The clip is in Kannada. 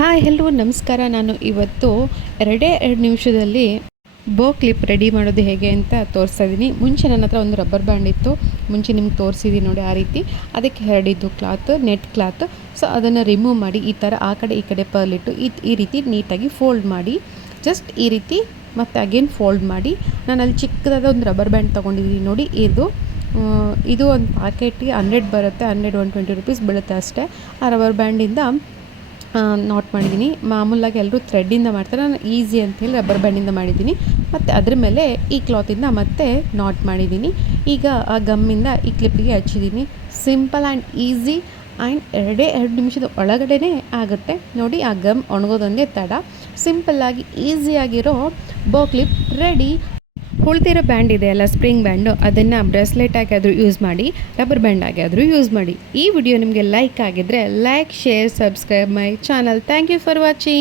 ಹಾಯ್ ಎಲ್ಲರೂ ನಮಸ್ಕಾರ. ನಾನು ಇವತ್ತು ಎರಡೇ ಎರಡು ನಿಮಿಷದಲ್ಲಿ ಬೋ ಕ್ಲಿಪ್ ರೆಡಿ ಮಾಡೋದು ಹೇಗೆ ಅಂತ ತೋರಿಸ್ತಾ ಇದ್ದೀನಿ ಮುಂಚೆ ನನ್ನ ಹತ್ರ ಒಂದು ರಬ್ಬರ್ ಬ್ಯಾಂಡ್ ಇತ್ತು. ಮುಂಚೆ ನಿಮ್ಗೆ ತೋರಿಸಿದ್ದೀನಿ ನೋಡಿ ಆ ರೀತಿ. ಅದಕ್ಕೆ ಹರಡಿದ್ದು ಕ್ಲಾತ್, ನೆಟ್ ಕ್ಲಾತ್. ಸೊ, ಅದನ್ನು ರಿಮೂವ್ ಮಾಡಿ ಈ ಥರ ಆ ಕಡೆ ಈ ಕಡೆ ಪರ್ಲಿಟ್ಟು ಈ ಈ ರೀತಿ ನೀಟಾಗಿ ಫೋಲ್ಡ್ ಮಾಡಿ. ಜಸ್ಟ್ ಈ ರೀತಿ ಮತ್ತು ಅಗೇನ್ ಫೋಲ್ಡ್ ಮಾಡಿ. ನಾನು ಅಲ್ಲಿ ಚಿಕ್ಕದಾದ ಒಂದು ರಬ್ಬರ್ ಬ್ಯಾಂಡ್ ತೊಗೊಂಡಿದ್ದೀನಿ ನೋಡಿ ಇದು. ಇದು ಒಂದು ಪ್ಯಾಕೆಟ್ಗೆ ಹಂಡ್ರೆಡ್ ಬರುತ್ತೆ. ಹಂಡ್ರೆಡ್, ಒನ್ ಟ್ವೆಂಟಿ ರುಪೀಸ್ ಬೀಳುತ್ತೆ ಅಷ್ಟೇ. ಆ ರಬ್ಬರ್ ಬ್ಯಾಂಡಿಂದ ನಾಟ್ ಮಾಡಿದ್ದೀನಿ ಮಾಮೂಲಾಗಿ ಎಲ್ಲರೂ ಥ್ರೆಡ್ಡಿಂದ ಮಾಡ್ತಾರೆ. ನಾನು ಈಸಿ ಅಂಥೇಳಿ ರಬ್ಬರ್ ಬ್ಯಾಂಡಿಂದ ಮಾಡಿದ್ದೀನಿ ಮತ್ತು ಅದ್ರ ಮೇಲೆ ಈ ಕ್ಲಾತಿಂದ ಮತ್ತೆ ನಾಟ್ ಮಾಡಿದ್ದೀನಿ ಈಗ ಆ ಗಮ್ಮಿಂದ ಈ ಕ್ಲಿಪ್ಪಿಗೆ ಹಚ್ಚಿದ್ದೀನಿ ಸಿಂಪಲ್ ಆ್ಯಂಡ್ ಈಸಿ ಆ್ಯಂಡ್ ಎರಡೇ ಎರಡು ನಿಮಿಷದ ಒಳಗಡೆನೇ ಆಗುತ್ತೆ. ನೋಡಿ ಆ ಗಮ್ ಒಣಗೋದೊಂದೇ ತಡ. ಸಿಂಪಲ್ಲಾಗಿ ಈಸಿಯಾಗಿರೋ ಬೋ ಕ್ಲಿಪ್ ರೆಡಿ ಉಳ್ದಿರೋ ಬ್ಯಾಂಡ್ ಇದೆ ಅಲ್ಲ, ಸ್ಪ್ರಿಂಗ್ ಬ್ಯಾಂಡು, ಅದನ್ನು ಬ್ರೆಸ್ಲೆಟ್ ಆಗಿ ಆದರೂ ಯೂಸ್ ಮಾಡಿ, ರಬ್ಬರ್ ಬ್ಯಾಂಡ್ ಆಗಿ ಆದರೂ ಯೂಸ್ ಮಾಡಿ. ಈ ವಿಡಿಯೋ ನಿಮಗೆ ಲೈಕ್ ಆಗಿದ್ರೆ like, share, subscribe my channel. Thank you for watching.